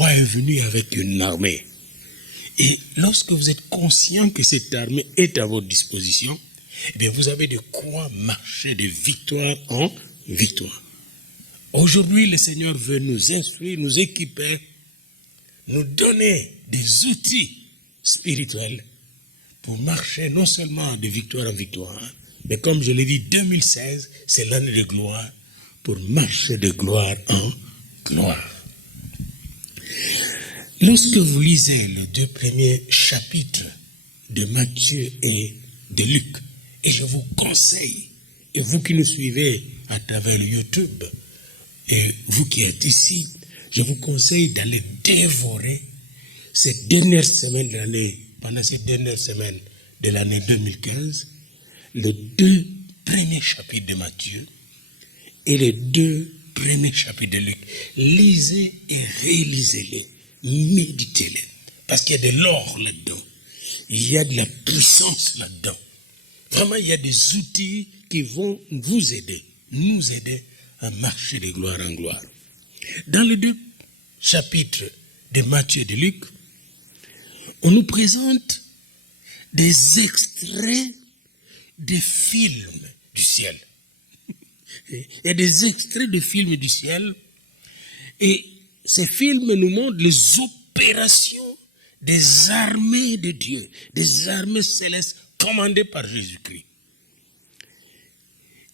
roi est venu avec une armée. Et lorsque vous êtes conscient que cette armée est à votre disposition, eh bien vous avez de quoi marcher de victoire en victoire. Aujourd'hui, le Seigneur veut nous instruire, nous équiper, nous donner des outils spirituels pour marcher non seulement de victoire en victoire, mais comme je l'ai dit, 2016, c'est l'année de gloire, pour marcher de gloire en gloire. Lorsque vous lisez les 2 premiers chapitres de Matthieu et de Luc, et je vous conseille, et vous qui nous suivez à travers le YouTube, et vous qui êtes ici, je vous conseille d'aller dévorer ces dernières semaines de l'année, pendant ces dernières semaines de l'année 2015, les 2 premiers chapitres de Matthieu et les 2 premiers chapitres de Luc. Lisez et rélisez-les, méditez-les, parce qu'il y a de l'or là-dedans, il y a de la puissance là-dedans. Vraiment, il y a des outils qui vont vous aider, nous aider à marcher de gloire en gloire. Dans les 2 chapitres de Matthieu et de Luc, on nous présente des extraits des films du ciel. Il y a des extraits de films du ciel, et ces films nous montrent les opérations des armées de Dieu, des armées célestes commandées par Jésus-Christ.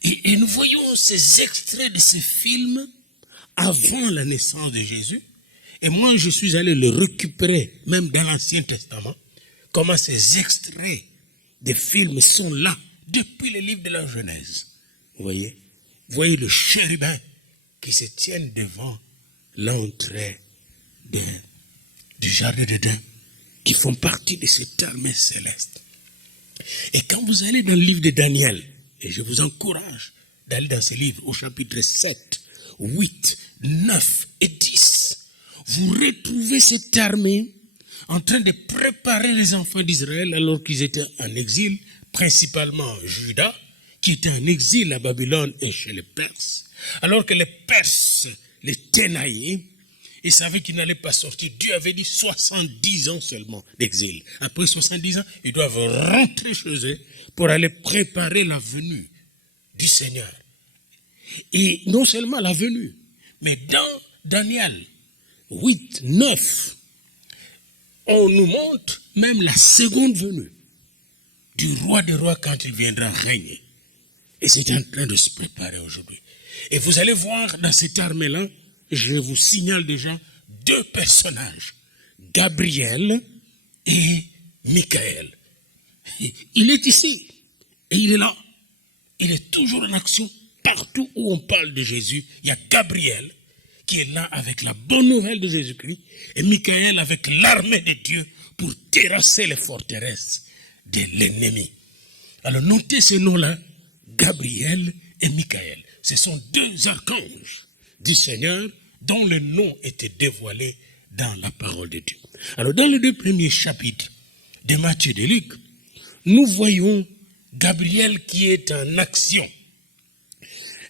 Et nous voyons ces extraits de ces films avant la naissance de Jésus. Et moi, je suis allé le récupérer, même dans l'Ancien Testament, comment ces extraits des films sont là depuis le livre de la Genèse. Vous voyez le chérubin qui se tient devant l'entrée du jardin d'Éden, qui font partie de cette armée céleste. Et quand vous allez dans le livre de Daniel, et je vous encourage d'aller dans ce livre au chapitre 7, 8, 9 et 10, vous retrouvez cette armée en train de préparer les enfants d'Israël alors qu'ils étaient en exil, principalement Juda, qui était en exil à Babylone et chez les Perses, alors que les Perses les tenaillaient, ils savaient qu'ils n'allaient pas sortir. Dieu avait dit 70 ans seulement d'exil. Après 70 ans, ils doivent rentrer chez eux pour aller préparer la venue du Seigneur. Et non seulement la venue, mais dans Daniel 8, 9, on nous montre même la seconde venue du roi des rois quand il viendra régner. Et c'est en train de se préparer aujourd'hui. Et vous allez voir dans cette armée-là, je vous signale déjà 2 personnages, Gabriel et Michael. Il est ici et il est là. Il est toujours en action. Partout où on parle de Jésus, il y a Gabriel qui est là avec la bonne nouvelle de Jésus-Christ et Michael avec l'armée de Dieu pour terrasser les forteresses de l'ennemi. Alors notez ce nom-là, Gabriel et Michael. Ce sont 2 archanges du Seigneur dont le nom était dévoilé dans la parole de Dieu. Alors dans les 2 premiers chapitres de Matthieu et de Luc, nous voyons Gabriel qui est en action.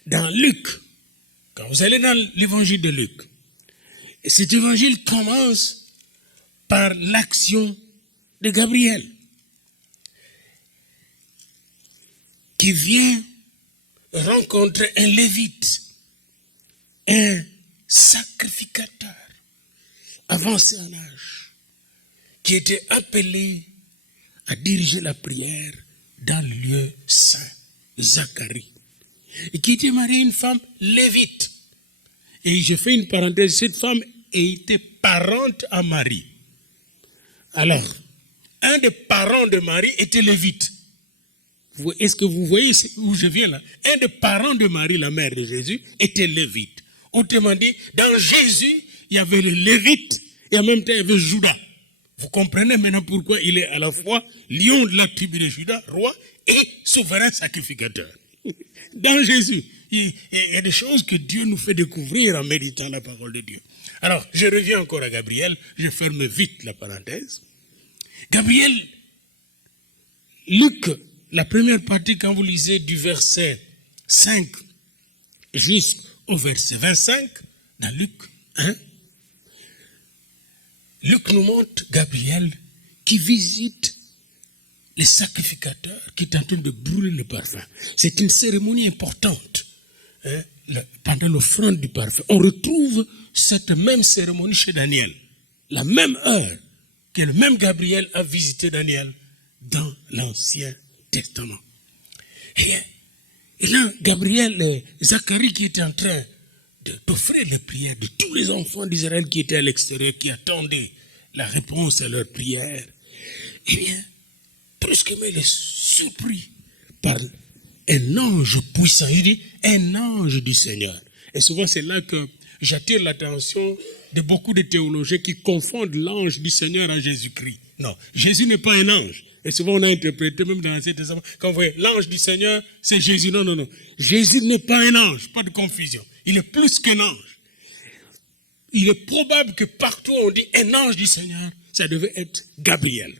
Dans Luc, quand vous allez dans l'évangile de Luc, cet évangile commence par l'action de Gabriel, qui vient rencontrer un lévite, un sacrificateur avancé en âge, qui était appelé à diriger la prière dans le lieu saint, Zacharie, et qui était marié à une femme lévite. Et je fais une parenthèse, cette femme était parente à Marie. Alors, un des parents de Marie était lévite. Est-ce que vous voyez où je viens là? Un des parents de Marie, la mère de Jésus, était lévite. Autrement dit, dans Jésus, il y avait le lévite et en même temps il y avait Judas. Vous comprenez maintenant pourquoi il est à la fois lion de la tribu de Judas, roi, et souverain sacrificateur. Dans Jésus, il y a des choses que Dieu nous fait découvrir en méditant la parole de Dieu. Alors, je reviens encore à Gabriel, je ferme vite la parenthèse. Gabriel, Luc, la première partie, quand vous lisez du verset 5 jusqu'au verset 25, dans Luc 1, Luc nous montre Gabriel qui visite les sacrificateurs qui est en train de brûler le parfum. C'est une cérémonie importante. Pendant l'offrande du parfum, on retrouve cette même cérémonie chez Daniel. La même heure que le même Gabriel a visité Daniel dans l'Ancien Testament. Et là, Gabriel et Zacharie qui étaient en train d'offrir les prières de tous les enfants d'Israël qui étaient à l'extérieur, qui attendaient la réponse à leurs prières. Eh bien, brusquement, il est surpris par un ange puissant. Il dit, un ange du Seigneur. Et souvent, c'est là que j'attire l'attention de beaucoup de théologiens qui confondent l'ange du Seigneur à Jésus-Christ. Non, Jésus n'est pas un ange. Et souvent, on a interprété, même dans l'Ancien Testament, quand vous voyez l'ange du Seigneur, c'est Jésus. Non, non, non. Jésus n'est pas un ange, pas de confusion. Il est plus qu'un ange. Il est probable que partout où on dit un ange du Seigneur, ça devait être Gabriel.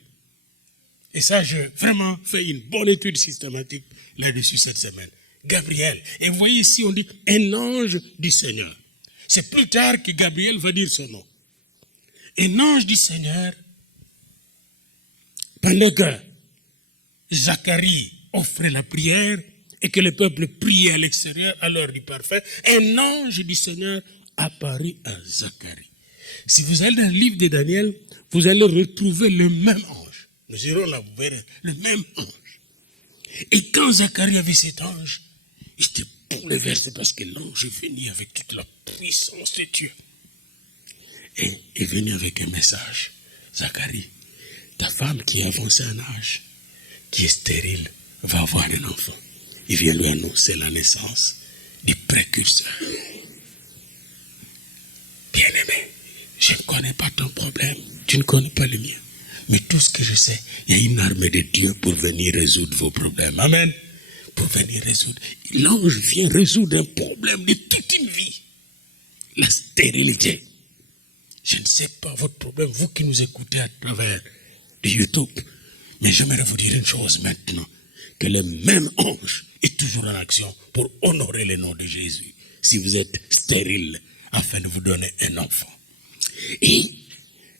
Et ça, j'ai vraiment fait une bonne étude systématique là-dessus cette semaine. Gabriel. Et vous voyez ici, on dit un ange du Seigneur. C'est plus tard que Gabriel va dire son nom. Un ange du Seigneur, pendant que Zacharie offrait la prière et que le peuple priait à l'extérieur à l'heure du parfum, un ange du Seigneur apparut à Zacharie. Si vous allez dans le livre de Daniel, vous allez retrouver le même ange. Nous irons là, vous verrez, le même ange. Et quand Zacharie a vu cet ange, il était bouleversé parce que l'ange est venu avec toute la puissance de Dieu. Et est venu avec un message. Zacharie, ta femme qui est avancée en âge, qui est stérile, va avoir un enfant. Il vient lui annoncer la naissance du précurseur. Bien-aimé, je ne connais pas ton problème, tu ne connais pas le mien. Mais tout ce que je sais, il y a une armée de Dieu pour venir résoudre vos problèmes. Amen. Pour venir résoudre. L'ange vient résoudre un problème de toute une vie. La stérilité. Je ne sais pas votre problème, vous qui nous écoutez à travers de YouTube. Mais j'aimerais vous dire une chose maintenant. Que le même ange est toujours en action pour honorer le nom de Jésus. Si vous êtes stérile, afin de vous donner un enfant. Et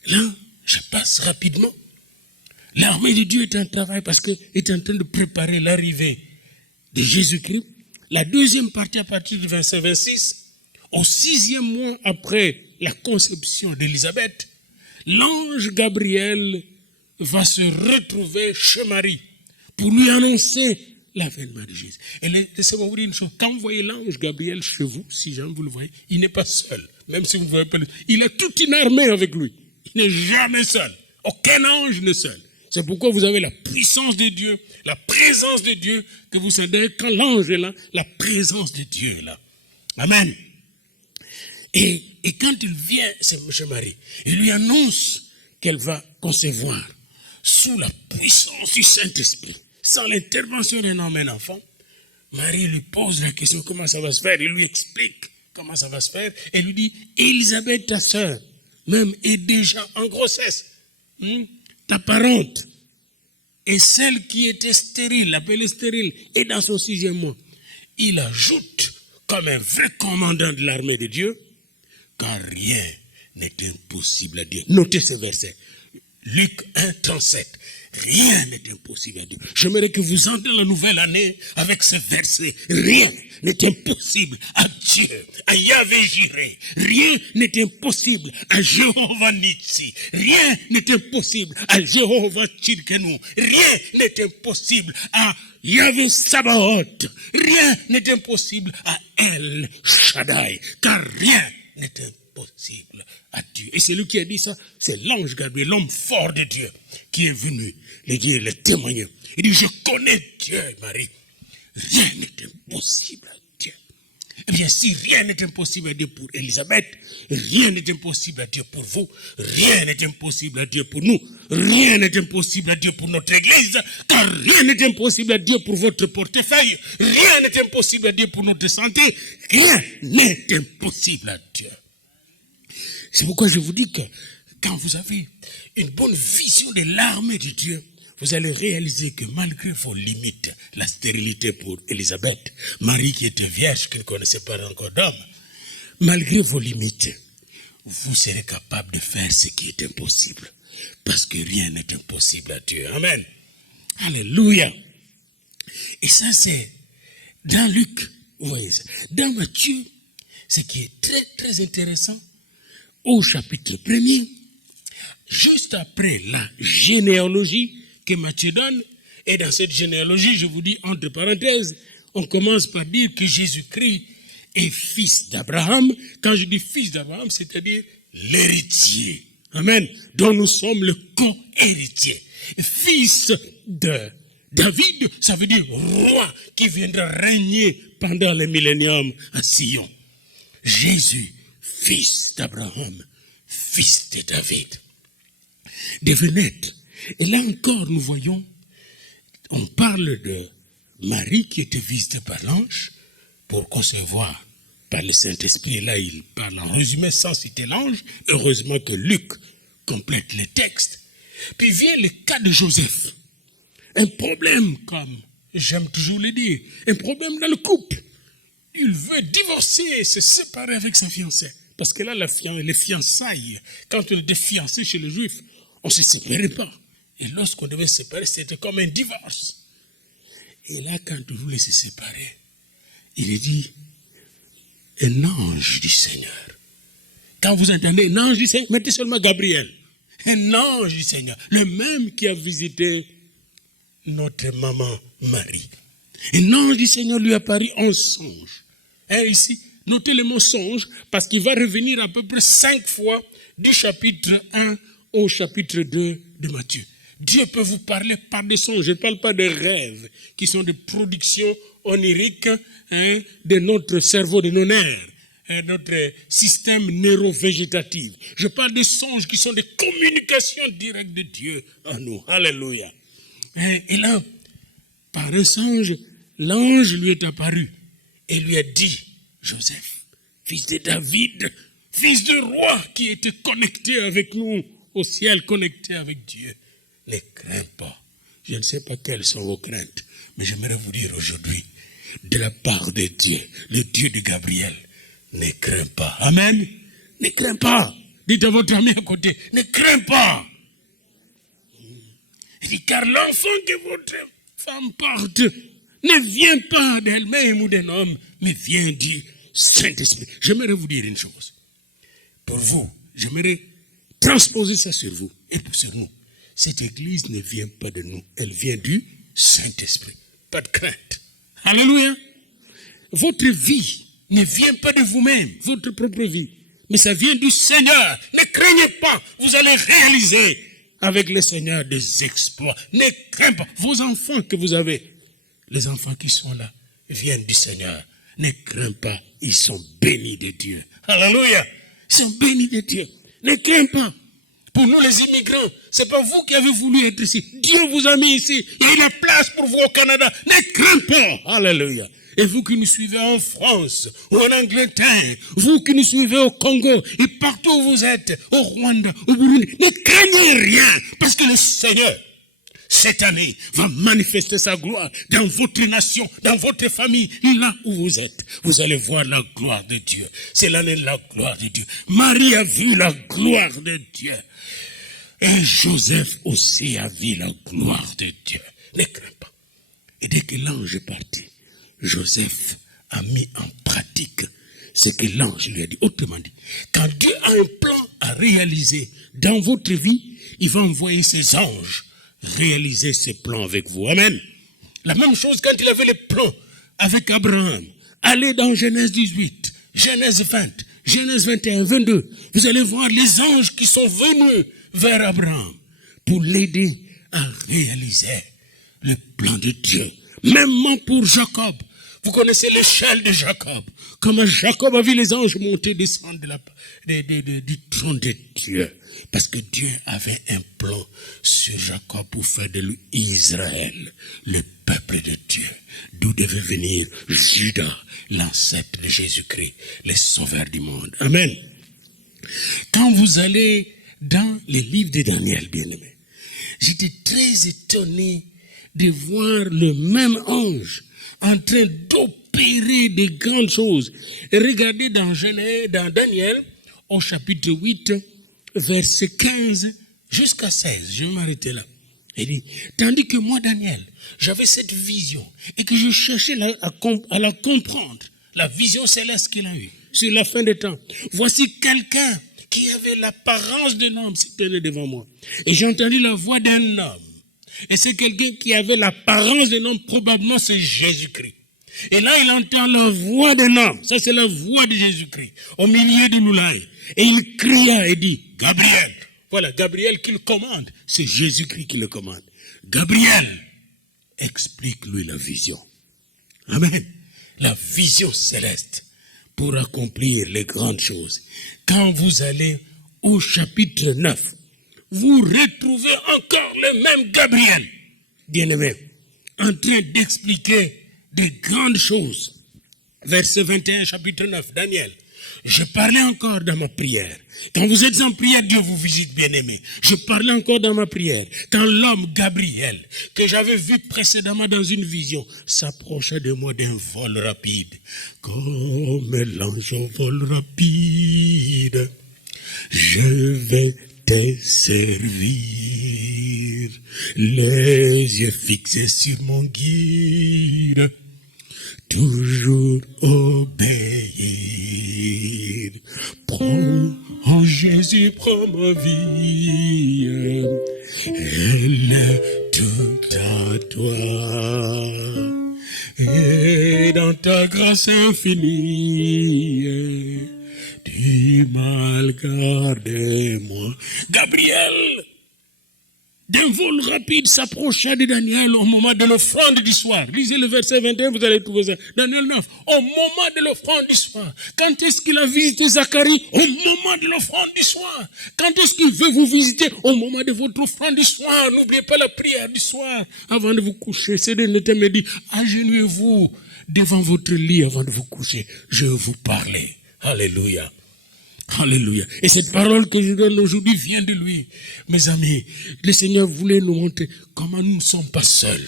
là, je passe rapidement. L'armée de Dieu est en travail parce qu'elle est en train de préparer l'arrivée de Jésus-Christ. La deuxième partie à partir du verset 26, au 6e mois après la conception d'Élisabeth, l'ange Gabriel va se retrouver chez Marie pour lui annoncer l'avènement de Jésus. Et laissez-moi vous dire une chose, quand vous voyez l'ange Gabriel chez vous, si jamais vous le voyez, il n'est pas seul, même si vous ne voyez pas, il a toute une armée avec lui. Il n'est jamais seul. Aucun ange n'est seul. C'est pourquoi vous avez la puissance de Dieu, la présence de Dieu, que vous savez, quand l'ange est là, la présence de Dieu est là. Amen. Et quand il vient, c'est chez Marie, il lui annonce qu'elle va concevoir sous la puissance du Saint-Esprit, sans l'intervention d'un homme et d'un enfant. Marie lui pose la question, comment ça va se faire? Il lui explique comment ça va se faire. Et lui dit, Élisabeth, ta sœur, même est déjà en grossesse. Ta parente et celle qui était stérile, appelée stérile, est dans son 6e mois. Il ajoute, comme un vrai commandant de l'armée de Dieu, car rien n'est impossible à Dieu. Notez ce verset. Luc 1, 37. Rien n'est impossible à Dieu. J'aimerais que vous entrez la nouvelle année avec ce verset. Rien n'est impossible à Dieu, à Yahvé Jireh. Rien n'est impossible à Jéhovah Nitsi. Rien n'est impossible à Jéhovah Tchidkenu. Rien n'est impossible à Yahvé Sabaoth. Rien n'est impossible à El Shaddai. Car rien n'est impossible à Dieu. Et c'est lui qui a dit ça, c'est l'ange Gabriel, l'homme fort de Dieu, qui est venu le dire, le témoigner. Il dit, je connais Dieu, Marie. Rien n'est impossible à Dieu. Eh bien, si rien n'est impossible à Dieu pour Élisabeth, rien n'est impossible à Dieu pour vous, rien n'est impossible à Dieu pour nous, rien n'est impossible à Dieu pour notre église, car rien n'est impossible à Dieu pour votre portefeuille, rien n'est impossible à Dieu pour notre santé, rien n'est impossible à Dieu. C'est pourquoi je vous dis que quand vous avez une bonne vision de l'armée de Dieu, vous allez réaliser que malgré vos limites, la stérilité pour Élisabeth, Marie qui était vierge, qui ne connaissait pas encore d'homme, malgré vos limites, vous serez capable de faire ce qui est impossible. Parce que rien n'est impossible à Dieu. Amen. Alléluia. Et ça, c'est dans Luc, vous voyez ça. Dans Matthieu, ce qui est très, très intéressant, au chapitre 1er, juste après la généalogie que Matthieu donne, et dans cette généalogie, je vous dis entre parenthèses, on commence par dire que Jésus-Christ est fils d'Abraham. Quand je dis fils d'Abraham, c'est-à-dire l'héritier. Amen. Dont nous sommes le co-héritier. Fils de David, ça veut dire roi qui viendra régner pendant les milléniums à Sion. Jésus, fils d'Abraham, fils de David, devait naître. Et là encore, nous voyons, on parle de Marie qui était visitée par l'ange pour concevoir par le Saint-Esprit. Et là, il parle en résumé sans citer l'ange. Heureusement que Luc complète les textes. Puis vient le cas de Joseph. Un problème, comme j'aime toujours le dire, un problème dans le couple. Il veut divorcer et se séparer avec sa fiancée. Parce que là, les fiançailles, quand on était fiancé chez les Juifs, on ne se séparait pas. Et lorsqu'on devait se séparer, c'était comme un divorce. Et là, quand on voulait se séparer, il est dit, un ange du Seigneur. Quand vous entendez un ange du Seigneur, mettez seulement Gabriel. Un ange du Seigneur, le même qui a visité notre maman Marie. Un ange du Seigneur lui apparut en songe. Et ici, notez le mot songe, parce qu'il va revenir à peu près 5 fois du chapitre 1 au chapitre 2 de Matthieu. Dieu peut vous parler par des songes. Je ne parle pas de rêves, qui sont des productions oniriques de notre cerveau, de nos nerfs, notre système neurovégétatif. Je parle des songes qui sont des communications directes de Dieu en nous. Alléluia. Et là, par un songe, l'ange lui est apparu et lui a dit, Joseph, fils de David, fils de roi qui était connecté avec nous au ciel, connecté avec Dieu, ne crains pas. Je ne sais pas quelles sont vos craintes, mais j'aimerais vous dire aujourd'hui, de la part de Dieu, le Dieu de Gabriel, ne crains pas. Amen. Ne crains pas. Dites à votre ami à côté, ne crains pas. Il dit, car l'enfant que votre femme porte ne vient pas d'elle-même ou d'un homme, mais vient du Saint-Esprit. J'aimerais vous dire une chose. Pour vous, j'aimerais transposer ça sur vous et sur nous. Cette église ne vient pas de nous, elle vient du Saint-Esprit. Pas de crainte. Alléluia. Votre vie ne vient pas de vous-même, votre propre vie, mais ça vient du Seigneur. Ne craignez pas, vous allez réaliser avec le Seigneur des exploits. Ne craignez pas. Vos enfants que vous avez, les enfants qui sont là, viennent du Seigneur. Ne craignez pas, ils sont bénis de Dieu. Alléluia. Ils sont bénis de Dieu. Ne craignez pas. Pour nous les immigrants, c'est pas vous qui avez voulu être ici. Dieu vous a mis ici. Il y a la place pour vous au Canada. Ne craignez pas. Alléluia. Et vous qui nous suivez en France ou en Angleterre, vous qui nous suivez au Congo et partout où vous êtes, au Rwanda, au Burundi, ne craignez rien parce que le Seigneur, cette année, va manifester sa gloire dans votre nation, dans votre famille, là où vous êtes. Vous allez voir la gloire de Dieu. C'est l'année de la gloire de Dieu. Marie a vu la gloire de Dieu. Et Joseph aussi a vu la gloire de Dieu. Ne crains pas. Et dès que l'ange est parti, Joseph a mis en pratique ce que l'ange lui a dit. Autrement dit, quand Dieu a un plan à réaliser dans votre vie, il va envoyer ses anges réaliser ses plans avec vous. Amen. La même chose quand il avait les plans avec Abraham. Allez dans Genèse 18, Genèse 20, Genèse 21, 22. Vous allez voir les anges qui sont venus vers Abraham pour l'aider à réaliser le plan de Dieu. Même pour Jacob. Vous connaissez l'échelle de Jacob. Comment Jacob a vu les anges monter, descendre du trône de Dieu. Parce que Dieu avait un plan sur Jacob pour faire de lui Israël, le peuple de Dieu. D'où devait venir Judas, l'ancêtre de Jésus-Christ, le sauveur du monde. Amen. Quand vous allez dans les livres de Daniel, bien-aimé, j'étais très étonné de voir le même ange en train d'opérer de grandes choses. Et regardez dans Daniel, au chapitre 8, verset 15 jusqu'à 16. Je vais m'arrêter là. Il dit, tandis que moi, Daniel, j'avais cette vision et que je cherchais à la comprendre, la vision céleste qu'il a eue sur la fin des temps. Voici quelqu'un qui avait l'apparence d'un homme s'est tenu devant moi. Et j'ai entendu la voix d'un homme. Et c'est quelqu'un qui avait l'apparence d'un homme, probablement c'est Jésus-Christ. Et là, il entend la voix d'un homme. Ça, c'est la voix de Jésus-Christ, au milieu de nous là. Et il cria et dit, Gabriel. Voilà, Gabriel qui le commande. C'est Jésus-Christ qui le commande. Gabriel, explique-lui la vision. Amen. La vision céleste pour accomplir les grandes choses. Quand vous allez au chapitre 9, vous retrouvez encore le même Gabriel, bien-aimé, en train d'expliquer des grandes choses. Verset 21, chapitre 9, Daniel. Je parlais encore dans ma prière. Quand vous êtes en prière, Dieu vous visite, bien-aimé. Je parlais encore dans ma prière. Quand l'homme Gabriel, que j'avais vu précédemment dans une vision, s'approcha de moi d'un vol rapide. Comme l'ange au vol rapide, je vais te servir. Les yeux fixés sur mon guide. Toujours obéir. Prends, oh Jésus, prends ma vie. Elle est toute à toi. Et dans ta grâce infinie, du mal gardez-moi. Gabriel, d'un vol rapide, s'approcha de Daniel au moment de l'offrande du soir. Lisez le verset 21, vous allez trouver ça. Daniel 9, au moment de l'offrande du soir. Quand est-ce qu'il a visité Zacharie? Au moment de l'offrande du soir. Quand est-ce qu'il veut vous visiter? Au moment de votre offrande du soir. N'oubliez pas la prière du soir. Avant de vous coucher, c'est de l'Éternel me dit, agenouillez-vous devant votre lit avant de vous coucher. Je vais vous parler. Alléluia. Alléluia. Et cette parole que je donne aujourd'hui vient de lui. Mes amis, le Seigneur voulait nous montrer comment nous ne sommes pas seuls.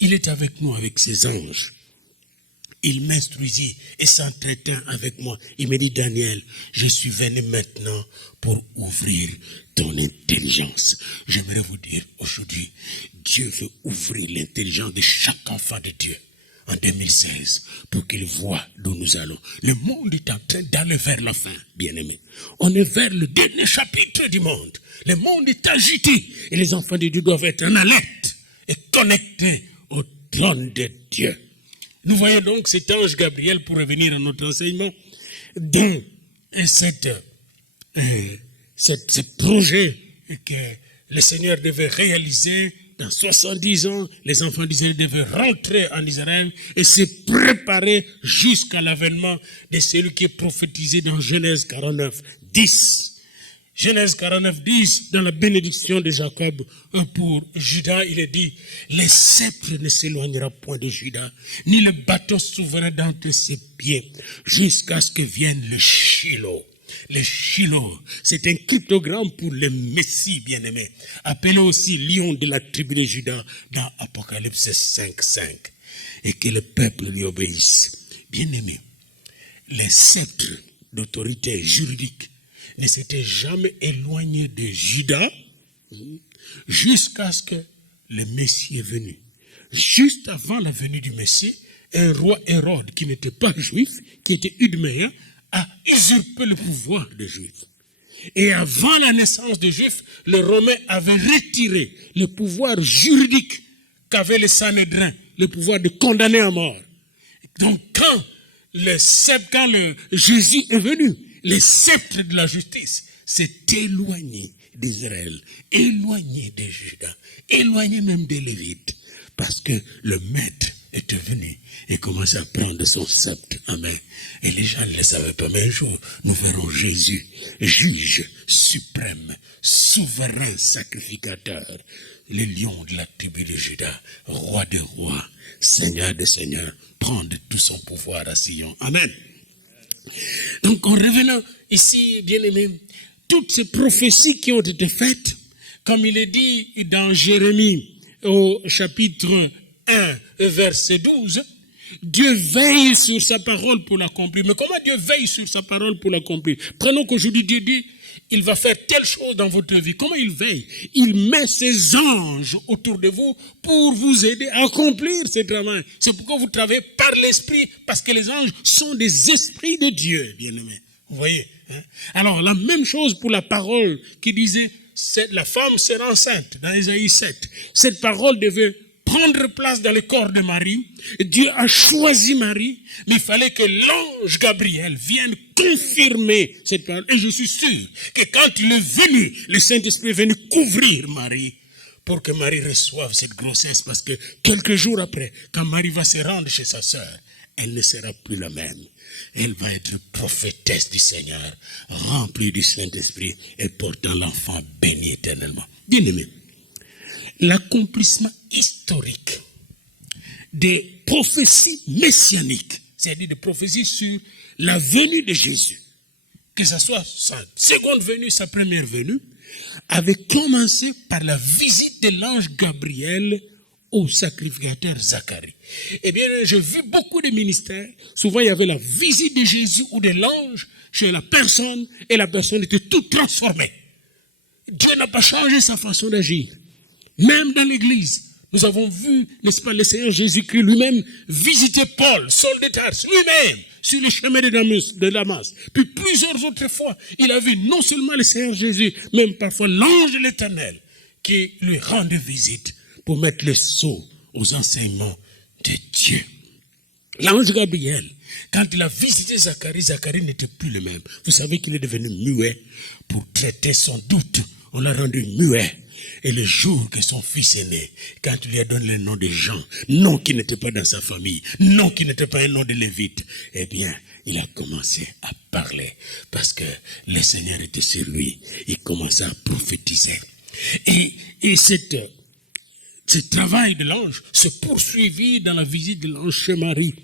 Il est avec nous, avec ses anges. Il m'instruisit et s'entretint avec moi. Il me dit, Daniel, je suis venu maintenant pour ouvrir ton intelligence. J'aimerais vous dire aujourd'hui, Dieu veut ouvrir l'intelligence de chaque enfant de Dieu. En 2016, pour qu'il voit d'où nous allons. Le monde est en train d'aller vers la fin, bien-aimés. On est vers le dernier chapitre du monde. Le monde est agité et les enfants de Dieu doivent être en alerte et connectés au trône de Dieu. Nous voyons donc cet ange Gabriel, pour revenir à notre enseignement, dans ce projet que le Seigneur devait réaliser. Dans 70 ans, les enfants d'Israël devaient rentrer en Israël et se préparer jusqu'à l'avènement de celui qui est prophétisé dans Genèse 49, 10. Genèse 49, 10, dans la bénédiction de Jacob pour Judas, il est dit, les sceptres ne s'éloignera point de Judas, ni le bâton souverain d'entre ses pieds, jusqu'à ce que vienne le Shiloh. Le Shiloh, c'est un cryptogramme pour le Messie bien-aimé, appelé aussi lion de la tribu de Juda dans Apocalypse 5, 5. Et que le peuple lui obéisse. Bien-aimé, les sceptres d'autorité juridique ne s'étaient jamais éloignés de Juda jusqu'à ce que le Messie est venu. Juste avant la venue du Messie, un roi Hérode qui n'était pas juif, qui était Idméen, a usurpé le pouvoir des Juifs. Et avant la naissance des Juifs, les Romains avaient retiré le pouvoir juridique qu'avait le Sanhédrin, le pouvoir de condamner à mort. Donc quand Jésus est venu, le sceptre de la justice s'est éloigné d'Israël, éloigné de Juda, éloigné même des Lévites, parce que le maître était venu et commençait à prendre son sceptre. Amen. Et les gens ne le savaient pas, mais un jour, nous verrons Jésus, juge suprême, souverain sacrificateur, le lion de la tribu de Juda, roi des rois, seigneur des seigneurs, prendre tout son pouvoir à Sion. Amen. Donc, en revenant ici, bien-aimés, toutes ces prophéties qui ont été faites, comme il est dit dans Jérémie, au chapitre 1, verset 12, Dieu veille sur sa parole pour l'accomplir. Mais comment Dieu veille sur sa parole pour l'accomplir? Prenons qu'aujourd'hui Dieu dit, il va faire telle chose dans votre vie. Comment il veille? Il met ses anges autour de vous pour vous aider à accomplir ce travail. C'est pourquoi vous travaillez par l'esprit, parce que les anges sont des esprits de Dieu, bien-aimés. Vous voyez, hein? Alors, la même chose pour la parole qui disait, la femme sera enceinte, dans Ésaïe 7. Cette parole devait prendre place dans le corps de Marie. Dieu a choisi Marie, mais il fallait que l'ange Gabriel vienne confirmer cette parole. Et je suis sûr que quand il est venu, le Saint-Esprit est venu couvrir Marie pour que Marie reçoive cette grossesse. Parce que quelques jours après, quand Marie va se rendre chez sa sœur, elle ne sera plus la même. Elle va être prophétesse du Seigneur, remplie du Saint-Esprit et portant l'enfant béni éternellement. Bien-aimé, l'accomplissement historique des prophéties messianiques, c'est-à-dire des prophéties sur la venue de Jésus, que ce soit sa seconde venue, sa première venue, avait commencé par la visite de l'ange Gabriel au sacrificateur Zacharie. Eh bien, j'ai vu beaucoup de ministères. Souvent, il y avait la visite de Jésus ou de l'ange chez la personne, et la personne était toute transformée. Dieu n'a pas changé sa façon d'agir. Même dans l'église, nous avons vu, n'est-ce pas, le Seigneur Jésus-Christ lui-même visiter Paul, Saul de Tarse, lui-même, sur le chemin de Damas. Puis plusieurs autres fois, il a vu non seulement le Seigneur Jésus, même parfois l'ange de l'Éternel, qui lui rendait visite pour mettre le sceau aux enseignements de Dieu. L'ange Gabriel, quand il a visité Zacharie, Zacharie n'était plus le même. Vous savez qu'il est devenu muet pour traiter son doute. On l'a rendu muet. Et le jour que son fils est né, quand il lui a donné le nom de Jean, nom qui n'était pas dans sa famille, nom qui n'était pas un nom de Lévite, eh bien, il a commencé à parler parce que le Seigneur était sur lui. Il commença à prophétiser. Et ce travail de l'ange se poursuivit dans la visite de l'ange chez Marie.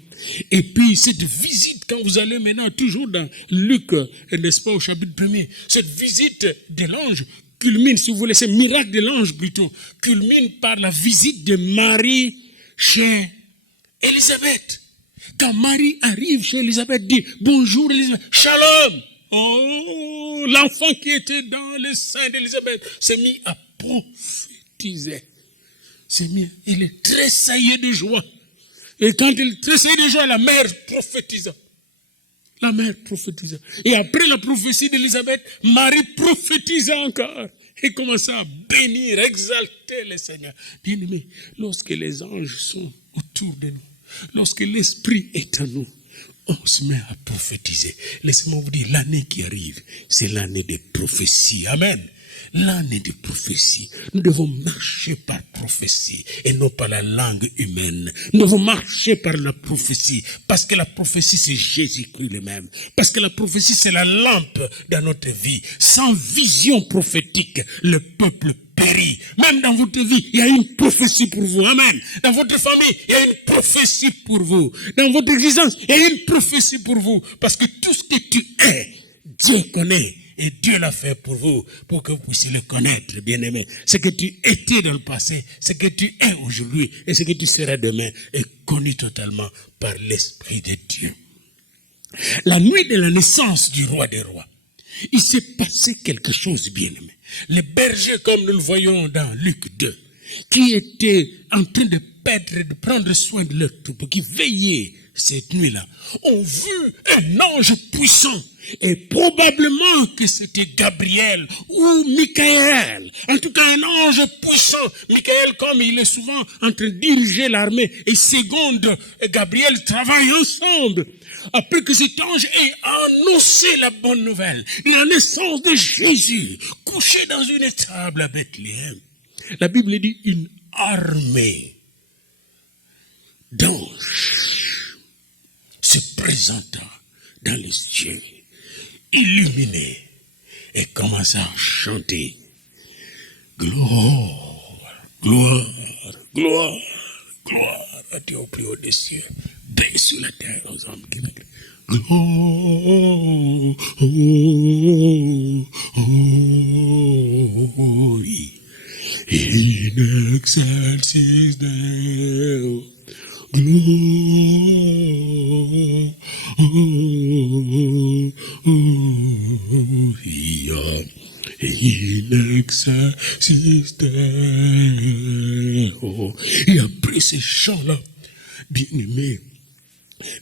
Et puis, cette visite, quand vous allez maintenant, toujours dans Luc, n'est-ce pas, au chapitre 1er, cette visite de l'ange culmine, si vous voulez, ce miracle de l'ange plutôt, culmine par la visite de Marie chez Élisabeth. Quand Marie arrive chez Élisabeth, dit « Bonjour Élisabeth, shalom !» Oh, l'enfant qui était dans le sein d'Élisabeth s'est mis à prophétiser. Il est tressaillé de joie. Et quand il tressaillait de joie, la mère prophétisa. La mère prophétisa. Et après la prophétie d'Élisabeth, Marie prophétisa encore. Et commença à bénir, exalter le Seigneur. Bien-aimés, lorsque les anges sont autour de nous, lorsque l'Esprit est en nous, on se met à prophétiser. Laissez-moi vous dire, l'année qui arrive, c'est l'année des prophéties. Amen. L'année de prophétie. Nous devons marcher par prophétie et non par la langue humaine. Nous devons marcher par la prophétie parce que la prophétie c'est Jésus-Christ lui-même. Parce que la prophétie c'est la lampe dans notre vie. Sans vision prophétique, le peuple périt. Même dans votre vie, il y a une prophétie pour vous. Amen. Dans votre famille, il y a une prophétie pour vous. Dans votre existence, il y a une prophétie pour vous. Parce que tout ce que tu es, Dieu connaît. Et Dieu l'a fait pour vous, pour que vous puissiez le connaître, bien-aimé. Ce que tu étais dans le passé, ce que tu es aujourd'hui, et ce que tu seras demain, est connu totalement par l'Esprit de Dieu. La nuit de la naissance du roi des rois, il s'est passé quelque chose, bien-aimé. Les bergers, comme nous le voyons dans Luc 2, qui étaient en train de prendre soin de leur troupeau, qui veillaient cette nuit-là, ont vu un ange puissant. Et probablement que c'était Gabriel ou Michael. En tout cas, un ange puissant. Michael, comme il est souvent en train de diriger l'armée, et seconde, Gabriel travaillent ensemble. Après que cet ange ait annoncé la bonne nouvelle, la naissance de Jésus, couché dans une étable à Bethléem. La Bible dit une armée d'anges se présenta dans les cieux, illuminé, et commença à chanter gloire, gloire, gloire, gloire à Dieu au plus haut des cieux, paix sur la terre aux hommes qui l'aiment. Glory in excelsis Deo, glory il existe. Oh. Et après ces chants-là, bien aimés,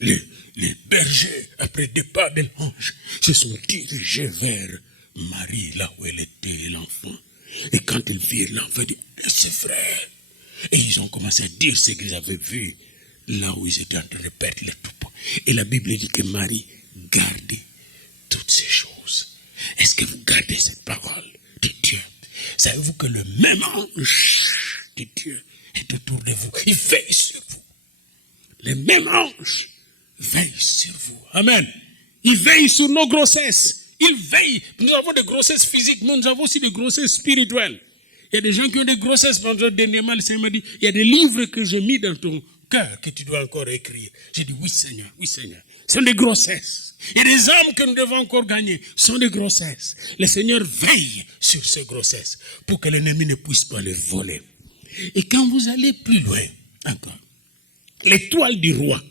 les bergers, après le départ de l'ange, se sont dirigés vers Marie, là où elle était, l'enfant. Et quand ils virent l'enfant, ils disent, c'est vrai. Et ils ont commencé à dire ce qu'ils avaient vu, là où ils étaient en train de perdre les troupeaux. Et la Bible dit que Marie gardait toutes ces choses. Est-ce que vous gardez cette parole de Dieu? Savez-vous que le même ange de Dieu est autour de vous? Il veille sur vous. Le même ange veille sur vous. Amen. Il veille sur nos grossesses. Il veille. Nous avons des grossesses physiques, mais nous avons aussi des grossesses spirituelles. Il y a des gens qui ont des grossesses. Dernièrement, le Seigneur m'a dit, il y a des livres que j'ai mis dans ton cœur que tu dois encore écrire. J'ai dit, oui Seigneur, oui Seigneur. Ce sont des grossesses. Il y a des âmes que nous devons encore gagner. Ce sont des grossesses. Le Seigneur veille sur ces grossesses pour que l'ennemi ne puisse pas les voler. Et quand vous allez plus loin, encore, l'étoile du roi.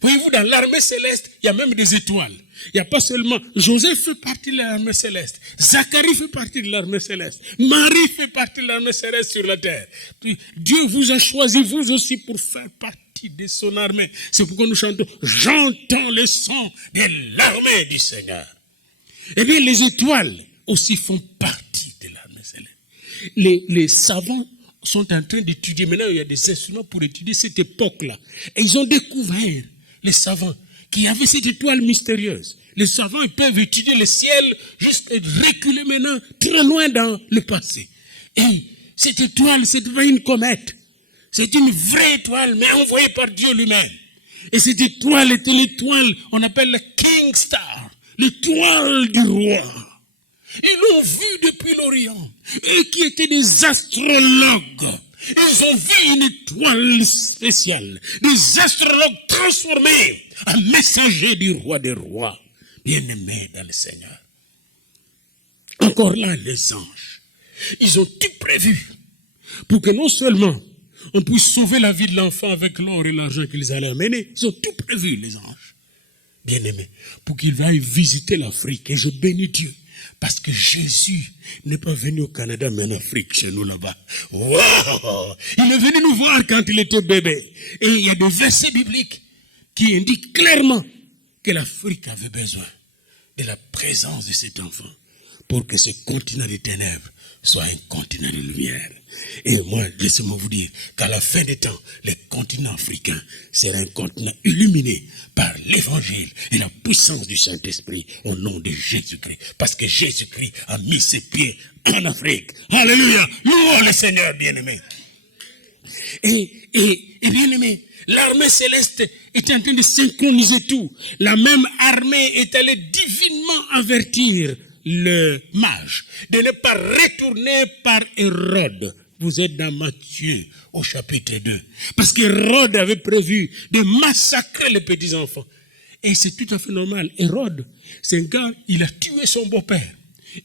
Voyez-vous, dans l'armée céleste, il y a même des étoiles. Il n'y a pas seulement... Joseph fait partie de l'armée céleste. Zacharie fait partie de l'armée céleste. Marie fait partie de l'armée céleste sur la terre. Puis, Dieu vous a choisi, vous aussi, pour faire partie de son armée. C'est pourquoi nous chantons « J'entends le son de l'armée du Seigneur ». Eh bien, les étoiles aussi font partie de l'armée céleste. Les savants sont en train d'étudier. Maintenant, il y a des instruments pour étudier cette époque-là. Et ils ont découvert, les savants, qu'il y avait cette étoile mystérieuse. Les savants, ils peuvent étudier le ciel jusqu'à reculer maintenant très loin dans le passé. Et cette étoile, c'est pas une comète. C'est une vraie étoile, mais envoyée par Dieu lui-même. Et cette étoile était l'étoile, on appelle la King Star, l'étoile du roi. Ils l'ont vu depuis l'Orient. Eux qui étaient des astrologues, ils ont vu une étoile spéciale. Des astrologues transformés en messagers du roi des rois, bien-aimés dans le Seigneur. Encore là, les anges, ils ont tout prévu pour que non seulement on puisse sauver la vie de l'enfant avec l'or et l'argent qu'ils allaient amener, ils ont tout prévu, les anges, bien-aimés, pour qu'ils aillent visiter l'Afrique. Et je bénis Dieu. Parce que Jésus n'est pas venu au Canada, mais en Afrique, chez nous là-bas. Wow! Il est venu nous voir quand il était bébé. Et il y a des versets bibliques qui indiquent clairement que l'Afrique avait besoin de la présence de cet enfant pour que ce continent des ténèbres soit un continent de lumière. Et moi, laissez-moi vous dire qu'à la fin des temps, le continent africain sera un continent illuminé par l'évangile et la puissance du Saint-Esprit au nom de Jésus-Christ. Parce que Jésus-Christ a mis ses pieds en Afrique. Alléluia! Louons le Seigneur, bien-aimé. Et bien-aimé, l'armée céleste est en train de synchroniser tout. La même armée est allée divinement avertir le mage de ne pas retourner par Hérode. Vous êtes dans Matthieu au chapitre 2. Parce qu'Hérode avait prévu de massacrer les petits enfants. Et c'est tout à fait normal. Hérode, c'est un gars, il a tué son beau-père.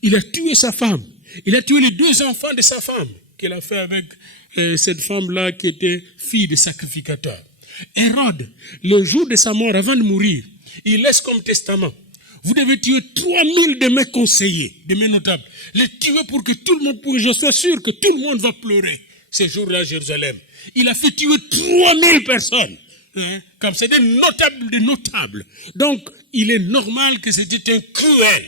Il a tué sa femme. Il a tué les 2 enfants de sa femme qu'il a fait avec cette femme-là qui était fille de sacrificateur. Hérode, le jour de sa mort, avant de mourir, il laisse comme testament: vous devez tuer 3000 de mes conseillers, de mes notables. Les tuer pour que tout le monde, pour que je sois sûr que tout le monde va pleurer ces jours-là à Jérusalem. Il a fait tuer 3000 personnes. Comme c'est des notables. Donc, il est normal que c'était un cruel.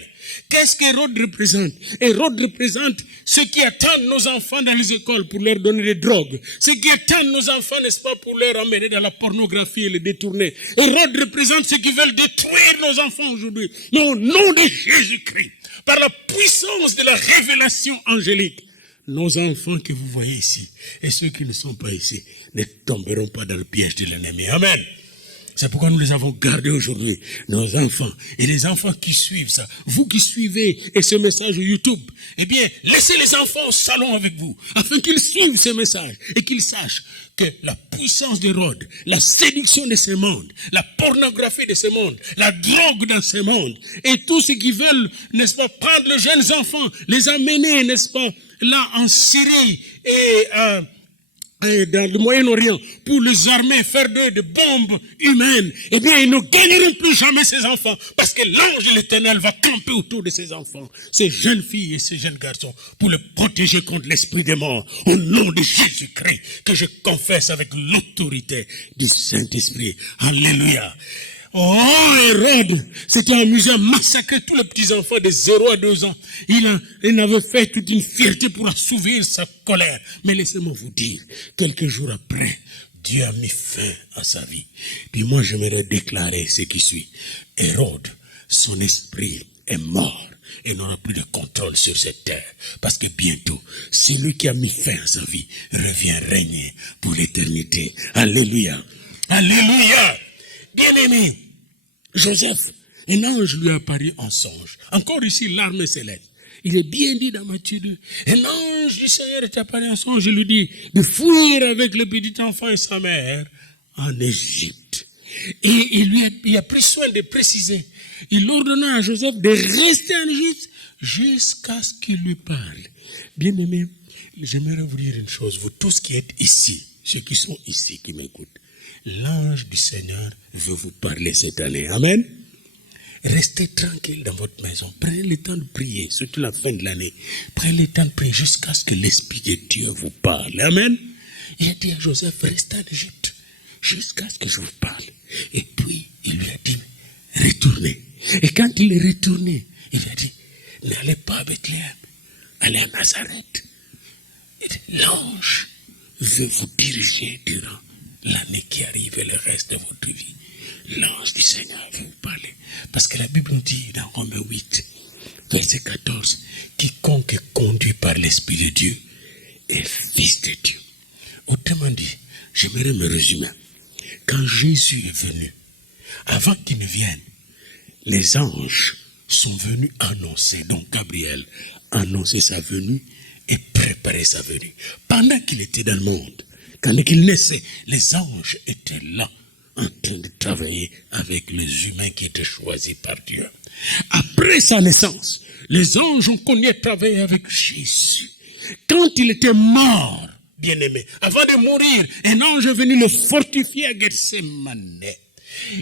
Qu'est-ce qu'Hérode représente? Hérode représente ceux qui attendent nos enfants dans les écoles pour leur donner des drogues. Ceux qui attendent nos enfants, n'est-ce pas, pour leur emmener dans la pornographie et les détourner. Hérode représente ceux qui veulent détruire nos enfants aujourd'hui. Mais au nom de Jésus-Christ, par la puissance de la révélation angélique, nos enfants que vous voyez ici et ceux qui ne sont pas ici ne tomberont pas dans le piège de l'ennemi. Amen. C'est pourquoi nous les avons gardés aujourd'hui, nos enfants et les enfants qui suivent ça. Vous qui suivez et ce message YouTube, eh bien, laissez les enfants au salon avec vous, afin qu'ils suivent ce message et qu'ils sachent que la puissance d'Hérode, la séduction de ce monde, la pornographie de ce monde, la drogue dans ce monde, et tous ceux qui veulent, n'est-ce pas, prendre les jeunes enfants, les amener, n'est-ce pas, là en Syrie et dans le Moyen-Orient pour les armées faire d'eux des bombes humaines, eh bien, ils ne gagneront plus jamais ces enfants parce que l'ange de l'Éternel va camper autour de ces enfants, ces jeunes filles et ces jeunes garçons pour les protéger contre l'esprit des morts au nom de Jésus-Christ que je confesse avec l'autorité du Saint-Esprit. Alléluia. Oh, Hérode s'était amusé à massacrer tous les petits-enfants de 0 à 2 ans. Il avait fait toute une fierté pour assouvir sa colère. Mais laissez-moi vous dire, quelques jours après, Dieu a mis fin à sa vie. Puis moi, j'aimerais déclarer ce qui suit. Hérode, son esprit est mort et n'aura plus de contrôle sur cette terre. Parce que bientôt, celui qui a mis fin à sa vie revient régner pour l'éternité. Alléluia. Alléluia. Bien-aimé, Joseph, un ange lui a apparu en songe. Encore ici, l'armée céleste. Il est bien dit dans Matthieu 2. Un ange du Seigneur est apparu en songe. Je lui dis de fuir avec le petit enfant et sa mère en Égypte. Et il a pris soin de préciser. Il ordonna à Joseph de rester en Égypte jusqu'à ce qu'il lui parle. Bien-aimé, j'aimerais vous dire une chose. Vous tous qui êtes ici, ceux qui sont ici, qui m'écoutent. L'ange du Seigneur veut vous parler cette année. Amen. Restez tranquille dans votre maison. Prenez le temps de prier, surtout la fin de l'année. Prenez le temps de prier jusqu'à ce que l'Esprit de Dieu vous parle. Amen. Il a dit à Joseph, restez en Égypte jusqu'à ce que je vous parle. Et puis, il lui a dit, retournez. Et quand il est retourné, il a dit, n'allez pas à Bethléem, allez à Nazareth. L'ange veut vous diriger durant l'année qui arrive et le reste de votre vie. L'ange du Seigneur veut vous parler. Parce que la Bible nous dit dans Romains 8, verset 14, quiconque est conduit par l'Esprit de Dieu est fils de Dieu. Autrement dit, j'aimerais me résumer. Quand Jésus est venu, avant qu'il ne vienne, les anges sont venus annoncer, donc Gabriel, annoncer sa venue et préparer sa venue. Pendant qu'il était dans le monde, quand il naissait, les anges étaient là, en train de travailler avec les humains qui étaient choisis par Dieu. Après sa naissance, les anges ont connu à travailler avec Jésus. Quand il était mort, bien-aimé, avant de mourir, un ange est venu le fortifier à Gethsemane.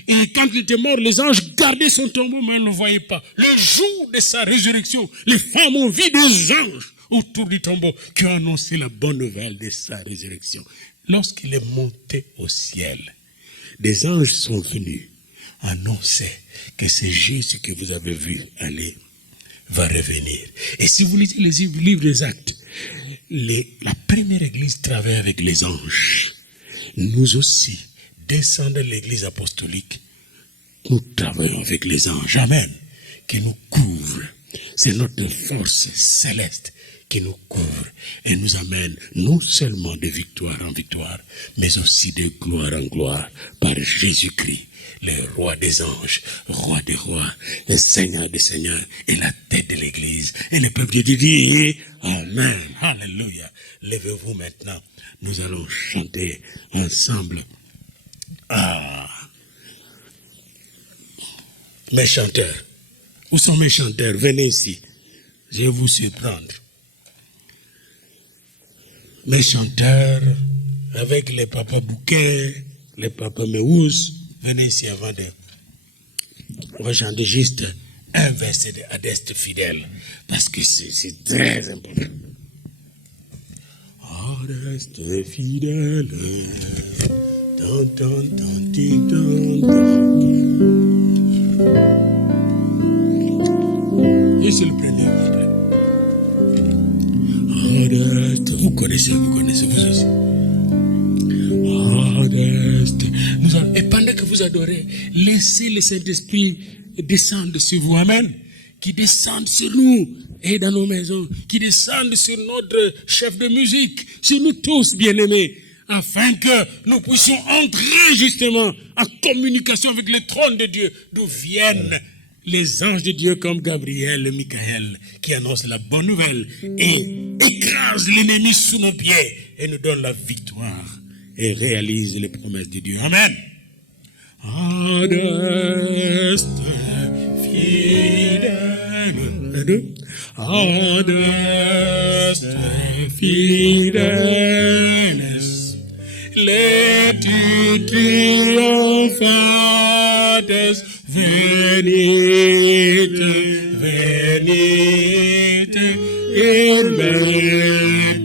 Et quand il était mort, les anges gardaient son tombeau, mais ils ne le voyaient pas. Le jour de sa résurrection, les femmes ont vu des anges autour du tombeau qui ont annoncé la bonne nouvelle de sa résurrection. Lorsqu'il est monté au ciel, des anges sont venus annoncer que c'est Jésus que vous avez vu aller va revenir. Et si vous lisez les livres des Actes, la première église travaille avec les anges. Nous aussi, descendons de l'église apostolique, nous travaillons avec les anges. Amen. Qui nous couvre. C'est notre force céleste qui nous couvre et nous amène non seulement de victoire en victoire, mais aussi de gloire en gloire par Jésus-Christ, le roi des anges, roi des rois, le Seigneur des seigneurs et la tête de l'église. Et le peuple de Dieu dit Amen. Alléluia. Levez-vous maintenant. Nous allons chanter ensemble. Mes chanteurs. Où sont mes chanteurs? Venez ici. Je vais vous surprendre. Mes chanteurs, avec les papas Bouquet, les papas Meous, venez ici avant de... On va chanter juste un verset d'Adeste fidèle, parce que c'est très important. Adeste fidèle, tan, tan, tan, tan, tan. Et c'est le premier livre. Adeste, vous connaissez vous aussi. Adeste. Et pendant que vous adorez, laissez le Saint-Esprit descendre sur vous. Amen. Qui descende sur nous et dans nos maisons. Qui descende sur notre chef de musique. Sur nous tous, bien-aimés. Afin que nous puissions entrer justement en communication avec le trône de Dieu. D'où viennent les anges de Dieu comme Gabriel et Michael qui annoncent la bonne nouvelle et écrasent l'ennemi sous nos pieds et nous donnent la victoire et réalisent les promesses de Dieu. Amen. Adeste fidèle, adeste fidèle, Leti triomphates, venite, venite in Bethlehem.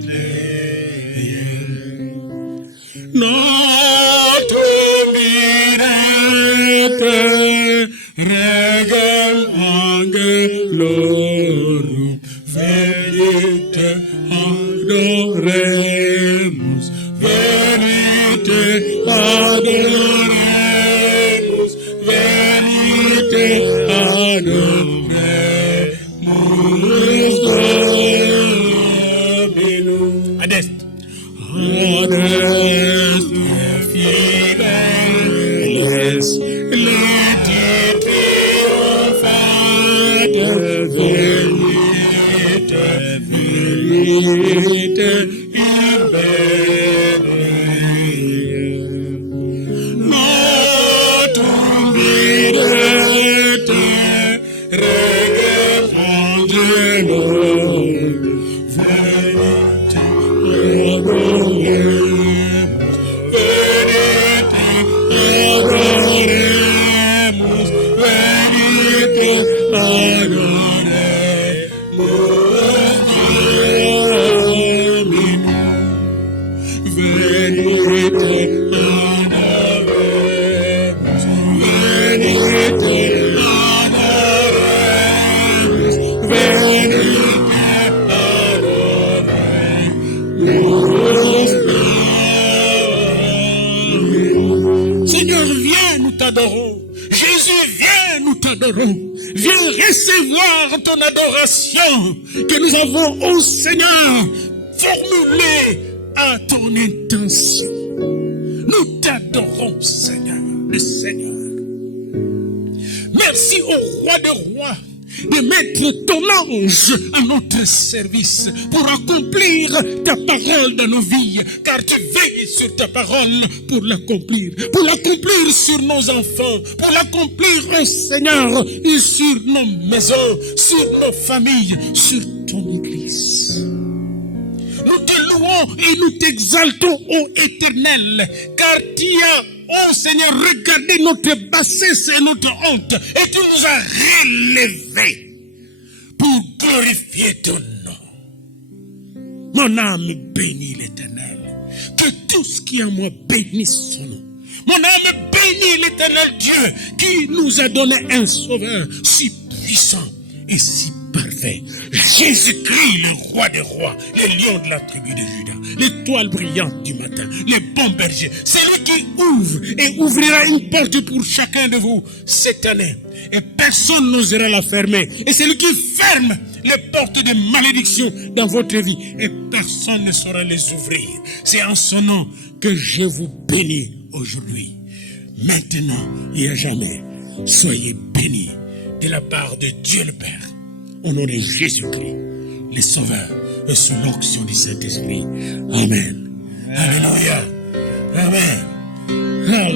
Notum mirete, regem angelorum, venite adoremus, venite adoremus, venite adoremus Dominum. Adest. Adest fideles, leti triomphates, venite, venite in Bethlehem. Notum videte, regem angelorum, venite adoremus, venite adoremus, venite adoremus Dominum. Venite adoremus, venite adoremus, venite adoremus Dominum. Seigneur, viens, nous t'adorons. Jésus, viens, nous t'adorons. Viens recevoir ton adoration que nous avons au Seigneur formulée à ton intention. Nous t'adorons, Seigneur, le Seigneur. Merci au roi des rois de mettre ton ange à notre service pour accomplir ta parole dans nos vies, car tu veilles sur ta parole pour l'accomplir sur nos enfants, pour l'accomplir, oh Seigneur, et sur nos maisons, sur nos familles, sur ton église. Nous te louons et nous t'exaltons, ô Éternel, car tu as, oh Seigneur, regardé notre bassesse et notre honte, et tu nous as relevés pour glorifier ton nom. Mon âme bénit l'Éternel, que tout ce qui est en moi bénisse son nom. Mon âme bénit l'Éternel Dieu qui nous a donné un sauveur si puissant et si parfait. Jésus-Christ, le roi des rois, le lion de la tribu de Juda, l'étoile brillante du matin, le bon berger, c'est lui qui ouvre et ouvrira une porte pour chacun de vous cette année. Et personne n'osera la fermer. Et c'est lui qui ferme les portes de malédiction dans votre vie. Et personne ne saura les ouvrir. C'est en son nom que je vous bénis aujourd'hui, maintenant et à jamais. Soyez bénis de la part de Dieu le Père, au nom de Jésus-Christ, le Sauveur, et sous l'onction du Saint-Esprit. Amen. Alléluia. Amen. Alléluia.